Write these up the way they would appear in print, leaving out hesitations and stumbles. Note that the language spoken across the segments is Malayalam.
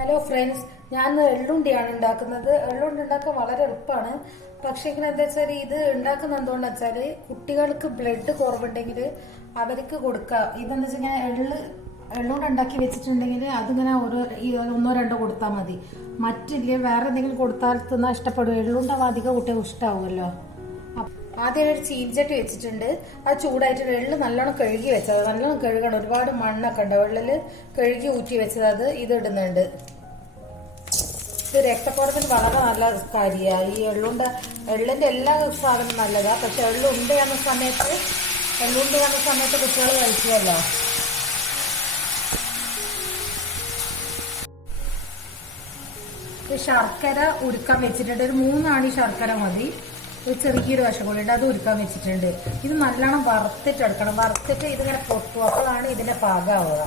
ഹലോ ഫ്രണ്ട്സ്, ഞാൻ എള്ളുണ്ടിയാണ് ഉണ്ടാക്കുന്നത്. എള്ളുണ്ടി ഉണ്ടാക്കാൻ വളരെ എളുപ്പമാണ്. പക്ഷേ ഇങ്ങനെ എന്താ വെച്ചാൽ ഇത് ഉണ്ടാക്കുന്ന എന്തുകൊണ്ടാ വെച്ചാൽ കുട്ടികൾക്ക് ബ്ലഡ് കുറവുണ്ടെങ്കിൽ അവർക്ക് കൊടുക്കുക. ഇതെന്താ വെച്ചാൽ ഇങ്ങനെ എള്ളുകൊണ്ട് ഉണ്ടാക്കി വെച്ചിട്ടുണ്ടെങ്കിൽ അതിങ്ങനെ ഒന്നോ രണ്ടോ കൊടുത്താൽ മതി. മറ്റില്ലേ വേറെ എന്തെങ്കിലും കൊടുത്താൽ തിന്നാൽ ഇഷ്ടപ്പെടും. എള്ളുണ്ടാവും അധികം കുട്ടികൾക്ക് ഇഷ്ടമാവുമല്ലോ. ആദ്യം ഒരു ചീഞ്ചട്ടി വെച്ചിട്ടുണ്ട്. അത് ചൂടായിട്ട് എള്ള് നല്ലോണം കഴുകി വെച്ചത്. നല്ലോണം കഴുകണം. ഒരുപാട് മണ്ണൊക്കെ ഉണ്ട് വെള്ളില്. കഴുകി ഊറ്റി വെച്ചത് ഇത് ഇടുന്നുണ്ട്. ഇത് രക്തക്കുറവിന് വളരെ നല്ല കാര്യമാണ്. ഈ എള്ളിന്റെ എല്ലാ സാധനവും നല്ലതാ. പക്ഷെ എള്ളുണ്ട് എന്ന സമയത്ത് കുട്ടികൾ കഴിക്കുമല്ലോ. ശർക്കര ഉരുക്കാൻ വെച്ചിട്ടുണ്ട്. ഒരു 3 ആണി ശർക്കര മതി. ഒരു ചെറിയൊരു വശം കൂടി ഉണ്ട്, അത് ഉരുക്കാൻ വെച്ചിട്ടുണ്ട്. ഇത് നല്ലോണം വറുത്തിട്ടെടുക്കണം. വറുത്തിട്ട് ഇതിങ്ങനെ പൊട്ടും. അപ്പോഴാണ് ഇതിന്റെ പാകമാവുക.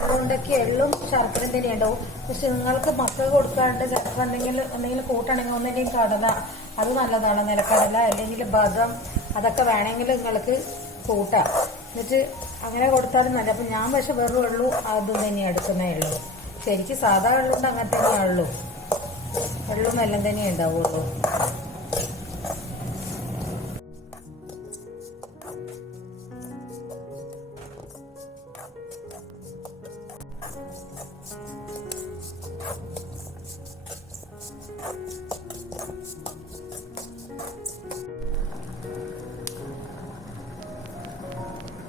എള്ളുണ്ടൊക്കെ എള്ളും ശർക്കരയും തന്നെ ഉണ്ടാവും. പക്ഷെ നിങ്ങൾക്ക് മക്കൾ കൊടുക്കാണ്ട് ചിലപ്പോൾ എന്തെങ്കിലും കൂട്ടണമെങ്കിൽ ഒന്നെങ്കിലും കടല, അത് നല്ലതാണ്. നിലക്കടല അല്ലെങ്കിൽ ബദം, അതൊക്കെ വേണമെങ്കിൽ നിങ്ങൾക്ക് കൂട്ടാം. എന്നിട്ട് അങ്ങനെ കൊടുത്താലും നല്ല. അപ്പം ഞാൻ പക്ഷെ വെറും എള്ളു അതും തന്നെയാണ് എടുക്കുന്നേ ഉള്ളൂ. ശരിക്കും സാധാ വെള്ളമുണ്ട് അങ്ങനെ തന്നെയാണല്ലോ. വെള്ളം എല്ലാം തന്നെ ഉണ്ടാവുള്ളൂ.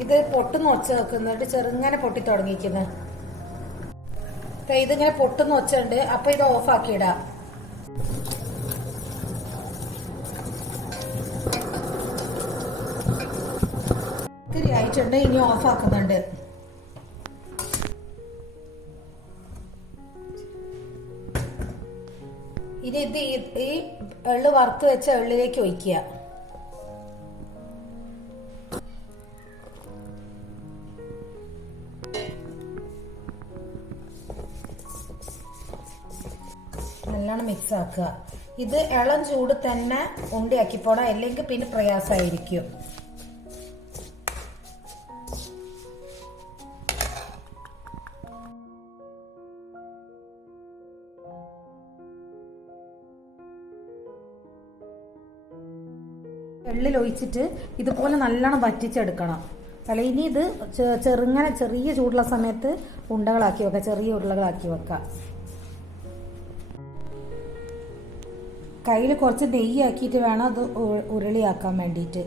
ഇത് പൊട്ടുന്ന ഒച്ച വെക്കുന്നുണ്ട്. ചെറുങ്ങനെ പൊട്ടി തുടങ്ങിക്കുന്നത്. ഇതിങ്ങനെ പൊട്ടുന്ന ഒച്ചുണ്ട്. അപ്പൊ ഇത് ഓഫാക്കിയിടാം. ഇത്തിരി ആയിട്ടുണ്ട്. ഇനി ഓഫാക്കുന്നുണ്ട്. ഇനി ഈ എള്ള് വറുത്ത് വെച്ച എള്ളിലേക്ക് ഒഴിക്കുക. നല്ലോണം മിക്സ് ആക്കുക. ഇത് ഇളം ചൂട് തന്നെ ഉണ്ടിയാക്കി പോണം, അല്ലെങ്കിൽ പിന്നെ പ്രയാസമായിരിക്കും. എള്ളിൽ ഒഴിച്ചിട്ട് ഇതുപോലെ നല്ലോണം വറ്റിച്ചെടുക്കണം. അല്ല, ഇനി ഇത് ചെറിയ ചൂടുള്ള സമയത്ത് ഉണ്ടകളാക്കി വെക്കാം. ചെറിയ ഉരുളകളാക്കി വെക്കാം. കയ്യിൽ കുറച്ച് നെയ്യാക്കിയിട്ട് വേണം അത് ഉരുളിയാക്കാൻ വേണ്ടിയിട്ട്.